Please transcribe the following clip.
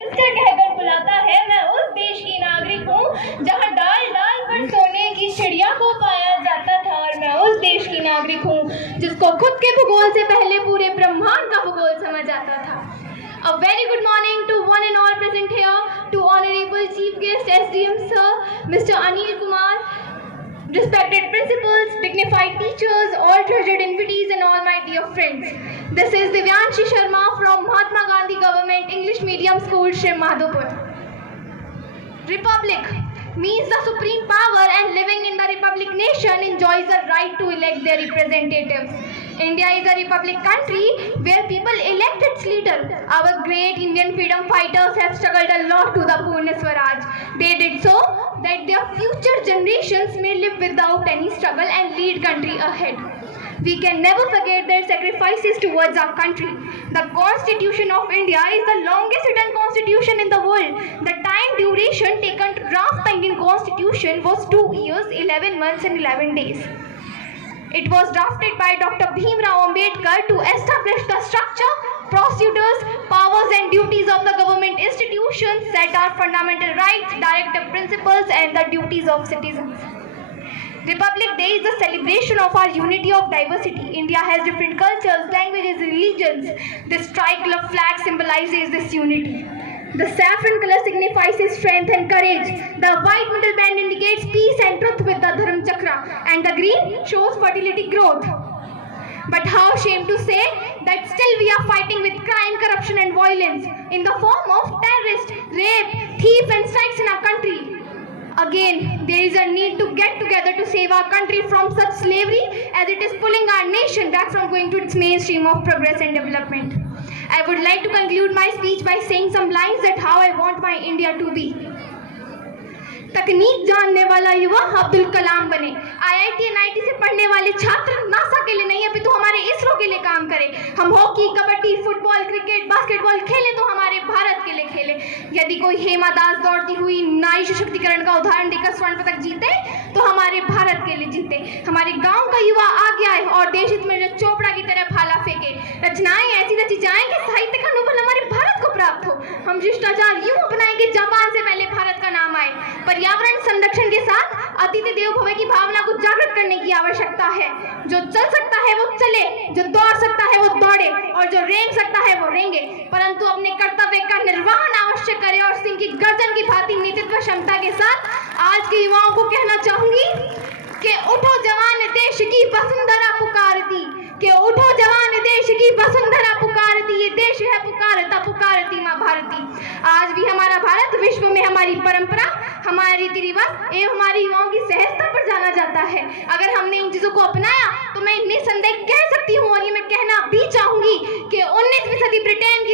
कहकर बुलाता है, मैं उस देश की नागरिक हूँ जहाँ डाल डाल पर सोने की चिड़िया को पाया जाता था। और मैं उस देश की नागरिक हूँ जिसको खुद के भूगोल से पहले पूरे ब्रह्मांड का भूगोल समझ आता था। A very good morning to one and all present here, to Honorable Chief Guest SDM Sir, Mr. Anil Kumar, respected principals, dignified teachers, all treasured invitees and all my dear friends. This is Divyanshi Sharma from Mahatma Gandhi Government English Medium School, Shri Madhopur. Republic means the supreme power, and living in the republic nation enjoys the right to elect their representatives. India is a republic country where people elect its leader. Our great Indian freedom fighters have struggled a lot to the Purna Swaraj. They did so that their future generations may live without any struggle and lead country ahead. We can never forget their sacrifices towards our country. The Constitution of India is the longest written constitution in the world. The time duration taken to draft the Indian Constitution was 2 years, 11 months and 11 days. It was drafted by Dr. Bhim Rao Ambedkar to establish the structure, procedures, powers and duties of the government institutions, set our fundamental rights, directive principles and the duties of citizens. Republic Day is a celebration of our unity of diversity. India has different cultures, languages, religions. This tricolor flag symbolizes this unity. The saffron color signifies strength and courage. The white middle band indicates peace and truth with the Dharam Chakra, and the green shows fertility growth. But how shame to say that still we are fighting with crime, corruption and violence in the form of terrorist, rape, thief and strikes in our country. Again, there is a need to get together to save our country from such slavery, as it is pulling our nation back from going to its mainstream of progress and development. I would like to conclude my speech by saying some lines that how I want my India to be. तकनीक जानने वाला युवा अब्दुल कलाम बने। IIT NIT से पढ़ने वाले छात्र NASA के लिए नहीं अपितु हमारे इसरो के लिए काम करें। हम hockey, kabaddi, football, cricket, basketball खेलें तो हमारे भारत के लिए खेलें। यदि कोई हेमा दास दौड़ती हुई नारी सशक्तिकरण का उदाहरण देकर स्वर्ण पदक जीते तो हमारे भारत के लिए जीते। हमारे गांव का युवा आगे आए और देश हित में चोपड़ा की तरह भाला फेंके। रचनाएं ऐसी रची जाएं कि साहित्य का नोबेल हमारे भारत को प्राप्त हो। हम शिष्टाचार यूं अपनाएंगे जापान से पहले भारत का नाम आए। पर्यावरण संरक्षण के साथ अतिथि देवो भव की भावना को जागृत करने की आवश्यकता है। जो चल सकता है वो चले, जो दौड़ सकता है वो दौड़े और जो रेंग सकता है वो रेंगे, परंतु अपने कर्तव्य का निर्वहन अवश्य करे। और सिंह की गर्जन की भांति नेतृत्व क्षमता के साथ आज के युवाओं को कहना चाहूंगी कि उठो जवान देश की वसुंधरा पुकारती, कि उठो जवान देश की वसुंधरा पुकारती, ये देश है पुकारता पुकारती माँ भारती। आज भी हमारा भारत विश्व में हमारी परंपरा, हमारे रीति रिवाज एवं हमारी युवाओं की सहजता पर जाना जाता है। अगर हमने इन चीजों को अपनाया तो मैं निसंदेह कह सकती हूँ और ये मैं कहना भी चाहूंगी कि 19वीं सदी ब्रिटेन